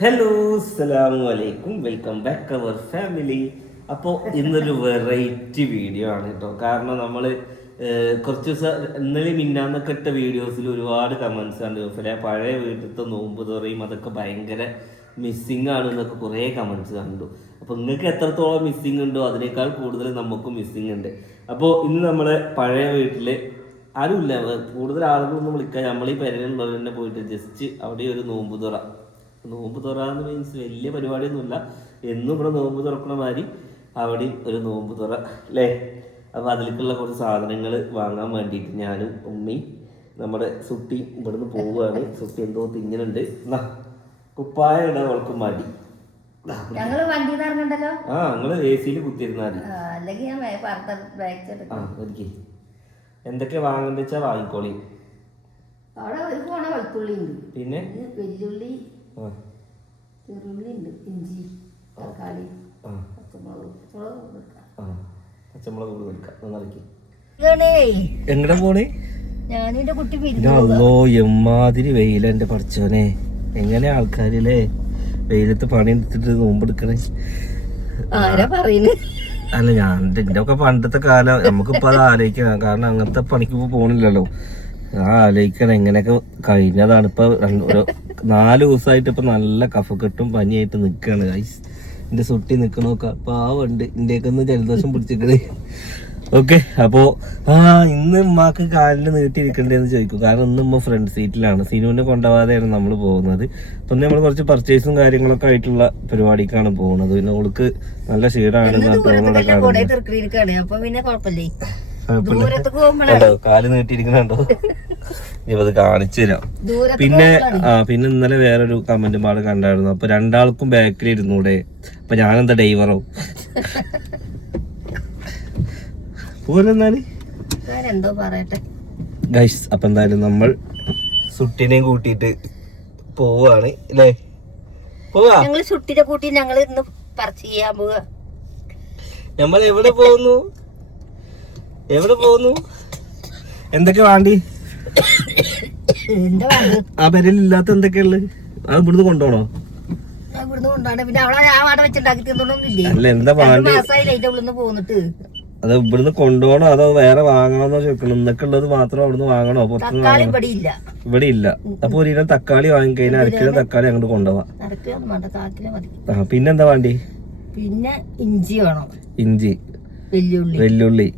Hello അസ്സലാമു welcome back അവർ family അപ്പോൾ ഇന്നൊരു വെറൈറ്റി വീഡിയോ ആണ് കേട്ടോ. കാരണം നമ്മൾ കുറച്ച് ദിവസം ഇന്നലെ മിന്നാന്നൊക്കെ ഇട്ട വീഡിയോസിൽ ഒരുപാട് കമൻസ് ആണ് പിന്നെ പഴയ വീട്ടിലത്തെ നോമ്പ് തുറയും അതൊക്കെ ഭയങ്കര മിസ്സിങ് ആണ് എന്നൊക്കെ കുറേ കമൻസ് കണ്ടു. അപ്പോൾ നിങ്ങൾക്ക് എത്രത്തോളം മിസ്സിങ് ഉണ്ടോ അതിനേക്കാൾ കൂടുതൽ നമുക്കും മിസ്സിങ് ഉണ്ട്. അപ്പോൾ ഇന്ന് നമ്മളെ പഴയ വീട്ടിൽ ആരുമില്ല. കൂടുതൽ ആളുകളൊന്നും വിളിക്കാൻ നമ്മൾ ഈ പെരയിലുള്ളവർ തന്നെ പോയിട്ട് ജസ്റ്റ് അവിടെ ഒരു നോമ്പ് തുറ. നോമ്പ് തുറന്ന് മീൻസ് വലിയ പരിപാടിയൊന്നുമില്ല. എന്നും ഇവിടെ നോമ്പ് തുറക്കണ മാതിരി അവിടെയും ഒരു നോമ്പ് തുറ അല്ലേ? അപ്പോൾ അതിലേക്കുള്ള കുറച്ച് സാധനങ്ങൾ വാങ്ങാൻ വേണ്ടിയിട്ട് ഞാനും ഉമ്മയും നമ്മുടെ സുട്ടി ഇവിടുന്ന് പോവുകയാണ്. സുട്ടി എന്തോ തിങ്ങനുണ്ട് എന്നാ കുപ്പായ ഇടാൻ അവൾക്ക് മടി. ഞങ്ങൾ വണ്ടി ഇറങ്ങണ്ടല്ലോ? ആ നിങ്ങൾ എ സിയിൽ കുത്തിയിരുന്നാൽ മതി. അല്ലെങ്കിൽ ഞാൻ ആ എനിക്ക് എന്തൊക്കെ വാങ്ങണ്ടെന്ന് വെച്ചാ വാങ്ങിക്കോളി. അവിടെ ഒരു പോണ വെളുത്തുള്ളി ഉണ്ട് പിന്നെ വെല്ലുള്ളി ചെറുള്ളി ഉണ്ട് ഇഞ്ചി തക്കാളി പച്ചമുളക് പച്ചമുളക് പച്ചമുളക് എങ്ങടെ പോണേ? ഞാനെന്റെ കുട്ടി അല്ലോ എമ്മാതിരി വെയില എന്റെ പഠിച്ചോനെ എങ്ങനെ ആൾക്കാരില്ലേ? വെയിലത്ത് പണി എടുത്തിട്ട് നോമ്പെടുക്കണേ ആരാ പറയുന്നു അല്ല ഞാൻ എന്റെ ഒക്കെ പണ്ടത്തെ കാലം. നമുക്കിപ്പോ അത് ആലോചിക്കാം കാരണം അങ്ങനത്തെ പണിക്ക് പോണില്ലല്ലോ. ആ ആലോചിക്കണം. എങ്ങനെയൊക്കെ കഴിഞ്ഞതാണ്. ഇപ്പൊ ഒരു നാല് ദിവസമായിട്ട് ഇപ്പം നല്ല കഫക്കെട്ടും പനിയായിട്ട് നിൽക്കുകയാണ് ഗൈസ് എന്റെ സുട്ടി നിൽക്കണമൊക്കെ പാവുണ്ട്. ഇന്ത്യയ്ക്ക് ഒന്ന് ജലദോഷം പിടിച്ചിക്കണേ. ഓക്കെ അപ്പോൾ ആ ഇന്ന് ഉമ്മാക്ക് കാലിന് നീട്ടിയിരിക്കണ്ടേന്ന് ചോദിക്കും. കാരണം ഇന്ന് ഉമ്മ ഫ്രണ്ട് സീറ്റിലാണ് സിനുവിനെ കൊണ്ടുപോകാതെയാണ് നമ്മൾ പോകുന്നത്. അപ്പൊ നമ്മൾ കുറച്ച് പർച്ചേസും കാര്യങ്ങളൊക്കെ ആയിട്ടുള്ള പരിപാടിക്കാണ് പോകുന്നത്. പിന്നെ ഓൾക്ക് നല്ല ക്ഷീണമാണ് കൊടേ തീർക്കിരിക്കാണ് അപ്പൊ പിന്നെ കുഴപ്പമില്ലേ? കണ്ടോ? കാൽ നീട്ടിയിരിക്കുന്നുണ്ടോ ഇവത് അത് കാണിച്ചു തരാം. പിന്നെ ആ പിന്നെ ഇന്നലെ വേറൊരു കമന്റ് പാട് കണ്ടായിരുന്നു. അപ്പൊ രണ്ടാൾക്കും ബാക്കിൽ ഇരുന്നൂടെ. അപ്പൊ ഞാനെന്താ ഡൈവറോ പോരെന്നാൽ? ഗൈസ് അപ്പൊ എന്തായാലും നമ്മൾ സുട്ടിനെയും കൂട്ടിയിട്ട് പോവാണ് അല്ലേ പോവാ. ഞങ്ങൾ ചുട്ടിനെ കൂട്ടി ഞങ്ങൾ ഇന്ന് പറിച്ച് ചെയ്യാൻ പോവാ. നമ്മൾ എവിടെ പോകുന്നു? എവിടെ പോകുന്നു? എന്തൊക്കെ വേണ്ടി? ആ പെരലില്ലാത്ത ഇല്ലാത്ത എന്തൊക്കെയുള്ളത് അത് ഇവിടുന്ന് കൊണ്ടുപോണോ കൊണ്ടാണ് അത് ഇവിടുന്ന് കൊണ്ടുപോകണോ? അതോ വേറെ വാങ്ങണോന്നോ ചോദിക്കണം. ഇന്നൊക്കെ ഉള്ളത് മാത്രം അവിടുന്ന് വാങ്ങണോ? പുറത്തുനിന്ന് ഇവിടെ ഇല്ല. അപ്പൊ ഒരു കിലോ തക്കാളി വാങ്ങിക്കഴിഞ്ഞാൽ അരക്കിലും കിലോ തക്കാളി അങ്ങോട്ട് കൊണ്ടുപോവാം. പിന്നെന്താ വേണ്ടി? പിന്നെ ഇഞ്ചി വേണം. ഇഞ്ചി. വെല്ലുള്ളി. വെല്ലുള്ളി.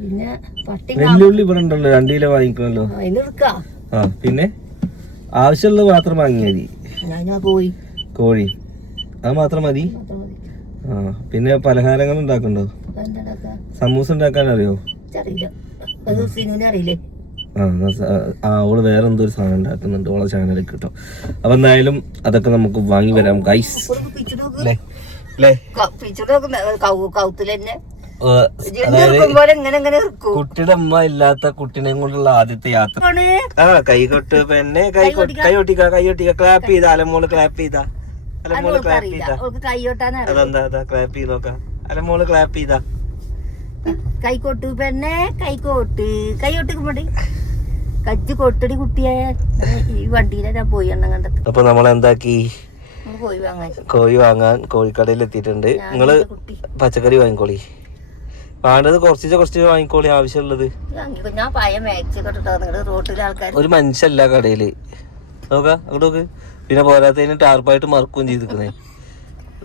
പിന്നെ പട്ടി ഇവിടെ ഉണ്ടല്ലോ രണ്ട് കിലോ വാങ്ങിക്കണല്ലോ. അതിന് ആ പിന്നെ ആവശ്യമുള്ളത് മാത്രം വാങ്ങിയാൽ മതി. പോയി കോഴി. അത് മാത്രം മതി. ആ പിന്നെ പലഹാരങ്ങൾ ഉണ്ടാക്കണ്ടോ? സമൂസ ഉണ്ടാക്കാൻ അറിയോ അറിയില്ല? ആ അവൾ വേറെ എന്തോ ഒരു സാധനം ഉണ്ടാക്കുന്നുണ്ട് ഓളെ ചാനലിൽ കിട്ടും. അപ്പൊ എന്തായാലും അതൊക്കെ നമുക്ക് വാങ്ങി വരാം ഗൈസ് അല്ലേ അല്ലേ കൗത്തിൽ തന്നെ. കുട്ടിയുടെ അമ്മ ഇല്ലാത്ത കുട്ടിനെയും കൊണ്ടുള്ള ആദ്യത്തെ യാത്ര. ആ കൈകൊട്ട് പെണ്ണെ കൈ കൈ ഒട്ടിക്ക കൈ ഒട്ടിക്ക ക്ലാപ്പ് ചെയ്ത അലമോൾ ക്ലാപ്പ് ചെയ്ത. അലമോൾ ക്ലാപ്പ് ചെയ്ത. അതെന്താ അതാ ക്ലാപ്പ് ചെയ്ത് നോക്കാം. അലമോൾ ക്ലാപ്പ് ചെയ്ത. കൈക്കോട്ട് പെണ്ണെ കൈക്കോട്ട് കൈകൊട്ടിക്കുമ്പോടി കച്ച് കൊട്ടടി കുട്ടിയെ. ഈ വണ്ടിയിലെ ഞാൻ പോയി എണ്ണം കണ്ടത് അപ്പൊ നമ്മൾ എന്താക്കി നമ്മൾ പോയി വാങ്ങാൻ. കോഴി വാങ്ങാൻ കോഴിക്കടയിൽ എത്തിയിട്ടുണ്ട് നിങ്ങൾ പച്ചക്കറി വാങ്ങിക്കോളി. വേണ്ടത് കുറച്ച് കുറച്ച് വാങ്ങിക്കോളി ആവശ്യമുള്ളത്. ഞാൻ റോട്ടിലെ ആൾക്കാർ ഒരു മനുഷ്യല്ല കടയിൽ. നോക്ക അങ്ങോട്ട് നോക്ക്. പിന്നെ പോരാത്തതിന് ടാർപ്പായിട്ട് മറക്കുകയും ചെയ്തിരിക്കുന്നേ.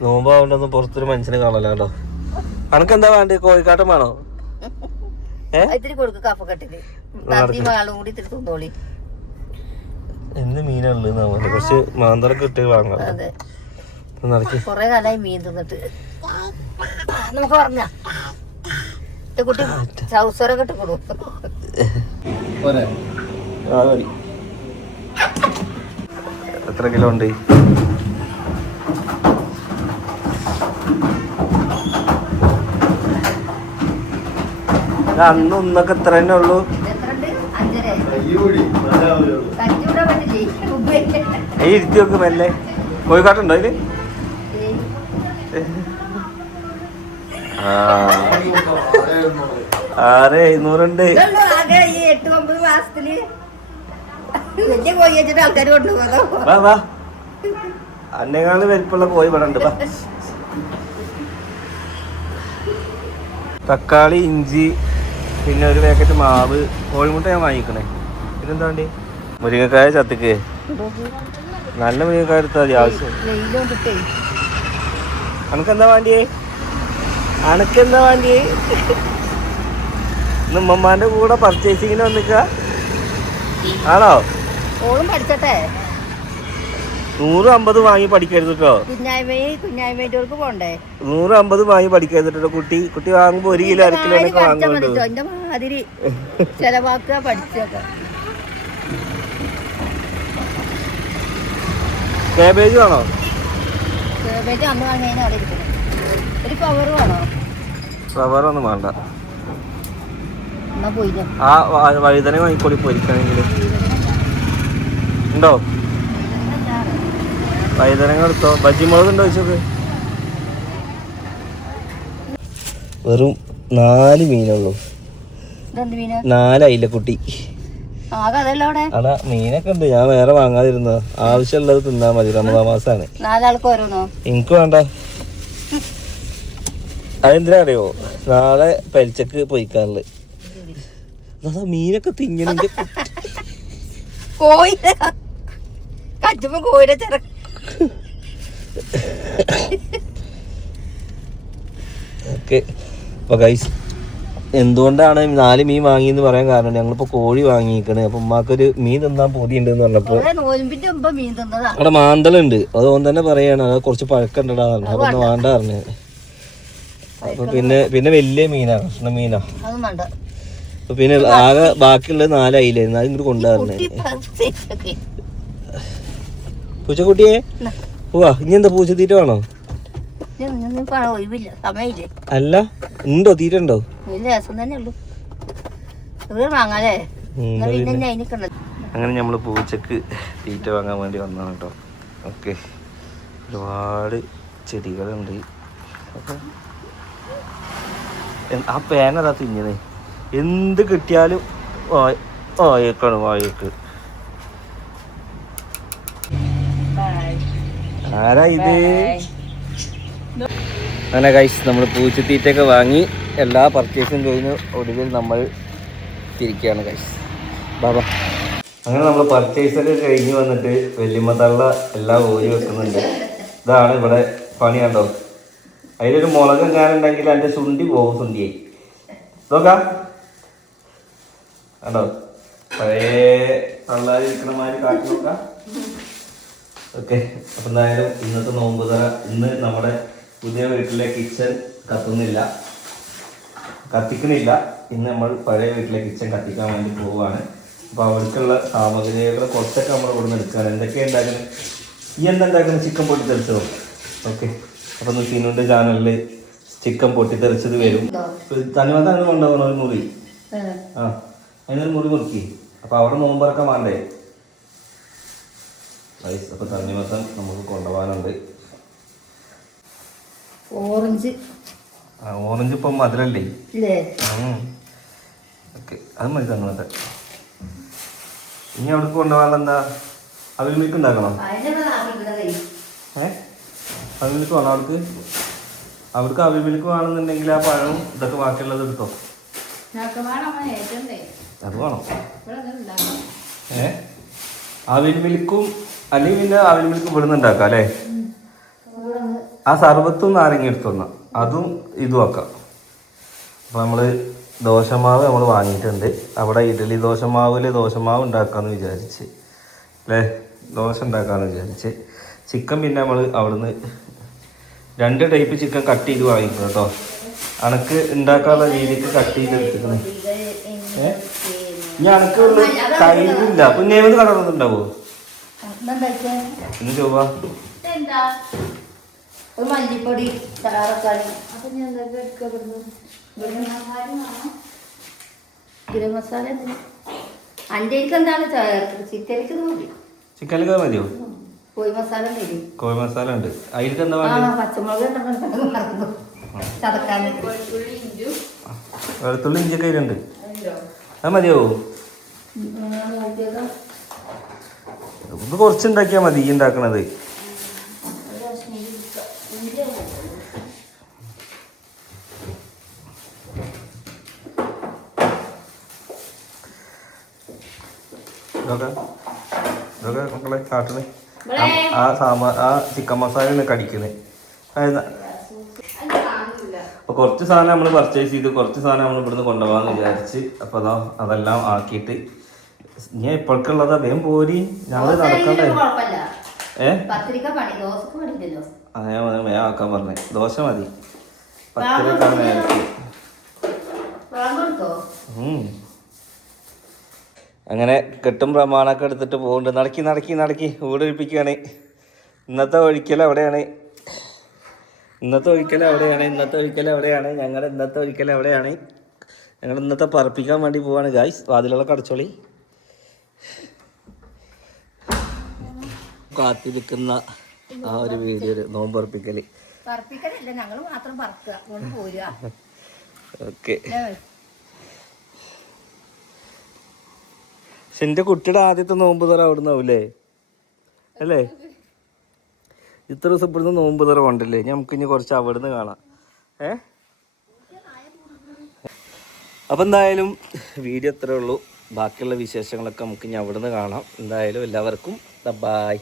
നോമ്പാവണ്ടൊന്നും പുറത്തൊരു മനുഷ്യനെ കാണല കേട്ടോ. അനക്ക് എന്താ വേണ്ടത് കോഴിക്കാട്ടം വേണോ എന്ത് മീനാണുള്ളത് കുറച്ച് മാന്തറൊക്കെ ഇട്ട് വാങ്ങാം. നടക്കി. കൊറേ കാലമായി മീൻ തിന്നിട്ട്. നമുക്ക് പറഞ്ഞ കുട്ടി ചൗസറൊക്കെ ഇട്ട് കൊടുക്കും എത്ര കിലോ ഉണ്ട്? അന്ന് ഒന്നൊക്കെ എത്ര തന്നെ ഉള്ളു ഇരുത്തി നോക്ക് മെല്ലെ. കോഴിക്കാട്ടുണ്ടോ ഇത്? ആറ് എഴുന്നൂറുണ്ട്. എട്ട് ഒമ്പത് മാസത്തിൽ വലിയ കോഴി വെച്ചിട്ട് ആൾക്കാർ കൊണ്ടുപോകാം വാ വാ. അന്നേക്കാൾ വലിപ്പമുള്ള കോഴി ഇവിടെ ഉണ്ട് തക്കാളി ഇഞ്ചി പിന്നെ ഒരു പാക്കറ്റ് മാവ്. കോഴിമുട്ട ഞാൻ വാങ്ങിക്കണേ. പിന്നെന്താ വേണ്ടി? മുരിങ്ങക്കായ ചത്തിക്ക്. നല്ല മുരിങ്ങക്കായ എടുത്താൽ മതി ആവശ്യം. നമുക്ക് അനക്കെന്താ വേണ്ടിയേ? അനക്കെന്താ വേണ്ടി? ഇന്ന് കൂടെ പർച്ചേസിങ്ങിന് വന്നിക്ക. ആണോ? ഓളും പഠിച്ചട്ടെ. നൂറ് അമ്പത് വാങ്ങി പഠിക്കരുത് കേട്ടോ കുഞ്ഞായ്മയും കുഞ്ഞായ്മേറ്റോർക്ക് പോണ്ടേ? നൂറ് അമ്പത് വാങ്ങി പഠിക്കരുത് കേട്ടോ കുട്ടി. കുട്ടി വാങ്ങുമ്പോ ഒരു കിലോ അര കിലോ വാങ്ങുന്നുണ്ട്. ചെലവാക്കുക പഠിച്ചൊക്കെ. കാബേജ് വേണോ? കേബേജ് അമ്മ വാങ്ങിയതിന് അവിടെ ഇരിക്കണം ഫ്ലവർ ഒന്നും വേണ്ട. ആ വഴുതന വാങ്ങിക്കോളി പൊരിക്കണമെങ്കിൽ ഉണ്ടോ? വഴുതനങ്ങ എടുത്തോ? ബജിമുളക് ഉണ്ടോ ചോദിച്ചത്? വെറും നാല് മീനുള്ളൂ. നാല് അയിലക്കുട്ടി. അതാ മീനൊക്കെ ഉണ്ട്. ഞാൻ വേറെ വാങ്ങാതിരുന്നോ ആവശ്യമുള്ളത് തിന്നാ മതി. റമദാ മാസാണ്. എനിക്ക് വേണ്ട. അതെന്തിനാ അറിയോ നാളെ പെൽച്ചക്ക് പോയിക്കാറിൽ അതാ മീനൊക്കെ ചെറ ഓക്കെ. അപ്പൊ ഗൈസ് എന്തുകൊണ്ടാണ് നാല് മീൻ വാങ്ങിയെന്ന് പറയാൻ കാരണം? ഞങ്ങളിപ്പോ കോഴി വാങ്ങിക്കണ് അപ്പൊ ഉമ്മാക്കൊരു മീൻ തിന്നാൻ പൊതിയുണ്ട് എന്ന് പറഞ്ഞപ്പോ അവിടെ മാന്തലുണ്ട് അതുകൊണ്ട് അത് ഓൻ തന്നെ പറയാണ് അത് കുറച്ച് പഴക്കണ്ടടാ പറഞ്ഞു. അപ്പൊ വേണ്ട പറഞ്ഞു. അപ്പൊ പിന്നെ പിന്നെ വലിയ മീനാ കഷ്ണ മീനാ. അതും വേണ്ട. അപ്പൊ പിന്നെ ആകെ ബാക്കിയുള്ള നാല് അയിലായിരുന്നു അത് ഇങ്ങോട്ട് കൊണ്ടുവരണേ. പൂച്ചക്കുട്ടിയെ? പോവാ ഇനി എന്താ വേണോ? ഇപ്പൊ ഒഴിവില്ല. സമയമില്ലേ? അല്ല ഉണ്ടോ തീറ്റണ്ടോ അങ്ങനെ നമ്മൾ പൂച്ചക്ക് തീറ്റ വാങ്ങാൻ വേണ്ടി വന്നതാണ് കേട്ടോ. ഓക്കെ. ഒരുപാട് ചെടികളുണ്ട്. അപ്പൊ ആ പേനതാ തിന്നത് എന്ത് കിട്ടിയാലും വായേക്കാണ് വായേക്ക്. ആരാ ഇത്? അങ്ങനെ കൈസ് നമ്മൾ പൂച്ചത്തീറ്റൊക്കെ വാങ്ങി എല്ലാ പർച്ചേസും കഴിഞ്ഞ് ഒടുവിൽ നമ്മൾ തിരിക്കുകയാണ് കൈസ് ബാബാ അങ്ങനെ നമ്മൾ പർച്ചേസ് ഒക്കെ കഴിഞ്ഞ് വന്നിട്ട് വല്യമ്മ തള്ള എല്ലാം ഓരി വെക്കുന്നുണ്ട്. ഇതാണ് ഇവിടെ പണി കണ്ടോ? അതിലൊരു മുളക് ഞാനുണ്ടെങ്കിൽ എന്റെ ചുണ്ടി പോകും സുണ്ടിയെ നോക്കാം. കണ്ടോ? പഴയ തള്ളാതിരിക്കണ മാതിരി കാട്ടി നോക്കാം. ഓക്കെ. അപ്പം എന്തായാലും ഇന്നത്തെ നോമ്പ് തറ ഇന്ന് നമ്മുടെ പുതിയ വീട്ടിലെ കിച്ചൺ കത്തുന്നില്ല. കത്തിക്കണില്ല. ഇന്ന് നമ്മൾ പഴയ വീട്ടിലെ കിച്ചൺ കത്തിക്കാൻ വേണ്ടി പോവുകയാണ്. അപ്പോൾ അവർക്കുള്ള സാമഗ്രികൾ കുറച്ചൊക്കെ നമ്മൾ ഇവിടെ നിന്ന് എടുക്കുകയാണ്. എന്തൊക്കെയാണ് ഉണ്ടാക്കുന്നത് ഈ എന്താ ഉണ്ടാക്കുന്നത് ചിക്കൻ പൊട്ടി തെളിച്ചതോ ഓക്കെ. അപ്പോൾ ഒന്ന് ചാനലിൽ ചിക്കൻ പൊട്ടിത്തെറിച്ചത് വരും. തനിമത്താണ് ഉണ്ടാവണം ഒരു മുറി. ആ അതിനൊരു മുറി മുറുക്കി. അപ്പൊ അവിടെ നോമ്പറക്കാൻ വേണ്ടേ? റൈസ് അപ്പോൾ തണ്ണിമത്തം നമുക്ക് കൊണ്ടുപോകാനുണ്ട്. ഓറഞ്ച്. ആ ഓറഞ്ച് ഇപ്പം മധുരല്ലേ? ഓക്കെ അത് മതി തണ്ണിമത്തം ഇനി അവിടെ കൊണ്ടുപോകാനുള്ള എന്താ? അവിൽ മിൽക്ക് ഉണ്ടാക്കണം? ഏ? അവിൽ മിൽക്ക് വേണം അവർക്ക് അവർക്ക് അവിൽ മിൽക്ക് വേണമെന്നുണ്ടെങ്കിൽ ആ പഴവും ഇതൊക്കെ ബാക്കിയുള്ളത് എടുത്തോ. അത് വേണം. ഏ? അവിൽ മിൽക്കും അല്ലെങ്കിൽ പിന്നെ അവിൽ മിൽക്ക് ഇവിടുന്ന് ഉണ്ടാക്കാം അല്ലേ? ആ സർബത്തും നാരങ്ങ എടുത്തോന്ന അതും ഇതും ആക്കാം. അപ്പോൾ നമ്മൾ ദോശമാവ് നമ്മൾ വാങ്ങിയിട്ടുണ്ട്. അവിടെ ഇഡലി ദോശമാവിൽ ദോശമാവ് ഉണ്ടാക്കാമെന്ന് വിചാരിച്ച്. അല്ലേ? ദോശ ഉണ്ടാക്കാമെന്ന് വിചാരിച്ച്. ചിക്കൻ പിന്നെ നമ്മൾ അവിടുന്ന് രണ്ട് ടൈപ്പ് ചിക്കൻ കട്ട് ചെയ്ത് വാങ്ങിക്കും കേട്ടോ അനക്ക് ഉണ്ടാക്കാനുള്ള രീതിക്ക് കട്ട് ചെയ്ത് എടുത്തിക്കണേ ഇനി അനക്കുള്ള കഴിവില്ല കുഞ്ഞേമത് കടന്നുണ്ടാവോ ഇന്ന് ചൊവ്വ. മല്ലിപ്പൊടി ഗരം മസാല എന്താണ് മതിയോ? കോഴി മസാല കോഴി മസാല ഉണ്ട്. അതിൽ എന്താ പച്ചമുളക് വെളുത്തുള്ളി ഇഞ്ചിയൊക്കെ അതിലുണ്ട്. അത് മതിയോ? ഇത് മതി ഈ ഉണ്ടാക്കണത്. ഇതൊക്കെ ഇതൊക്കെ മക്കളെ കാട്ടണേ. ആ സാമ്പാർ ആ ചിക്കൻ മസാല കടിക്കുന്നത് അപ്പൊ കുറച്ച് സാധനം നമ്മൾ പർച്ചേസ് ചെയ്ത് കുറച്ച് സാധനം നമ്മൾ ഇവിടുന്ന് കൊണ്ടുപോകാന്ന് വിചാരിച്ച് അപ്പൊ അതാ അതെല്ലാം ആക്കിയിട്ട് ഞാൻ ഇപ്പോഴേക്കുള്ളതാ വേഗം പോരി. ഞങ്ങൾ നടക്കണ്ടേ ഏ? അങ്ങനെ വേഗം ആക്കാൻ പറഞ്ഞേ. ദോശ മതി. പത്തിരക്കാണ് അങ്ങനെ കെട്ടും പ്രമാണമൊക്കെ എടുത്തിട്ട് പോകുന്നുണ്ട് നടക്കി നടക്കി നടക്കി. ഊടൊഴിപ്പിക്കുകയാണ് ഇന്നത്തെ ഒഴിക്കൽ അവിടെയാണ്. ഇന്നത്തെ ഒഴിക്കൽ അവിടെയാണ്. ഇന്നത്തെ ഒഴിക്കൽ അവിടെയാണ്. ഞങ്ങളുടെ ഇന്നത്തെ ഒഴിക്കൽ അവിടെയാണ്. ഞങ്ങൾ ഇന്നത്തെ പറപ്പിക്കാൻ വേണ്ടി പോവാണ് ഗായ്സ് വാതിലുകളൊക്കെ കടച്ചോളി. കാത്തിരിക്കുന്ന ആ ഒരു വീഡിയോ നോമ്പറപ്പിക്കൽ. ഓക്കെ പക്ഷെ എന്റെ കുട്ടിയുടെ ആദ്യത്തെ നോമ്പ് തറ അവിടെ നിന്നാവൂലേ അല്ലേ? ഇത്ര ദിവസം ഇവിടുന്ന് നോമ്പ് തറ കൊണ്ടല്ലേ? നമുക്ക് ഇനി കുറച്ച് അവിടെ നിന്ന് കാണാം. ഏ? അപ്പം എന്തായാലും വീഡിയോ ഇത്രേ ഉള്ളൂ. ബാക്കിയുള്ള വിശേഷങ്ങളൊക്കെ നമുക്ക് ഇനി അവിടെ നിന്ന് കാണാം. എന്തായാലും എല്ലാവർക്കും ബൈ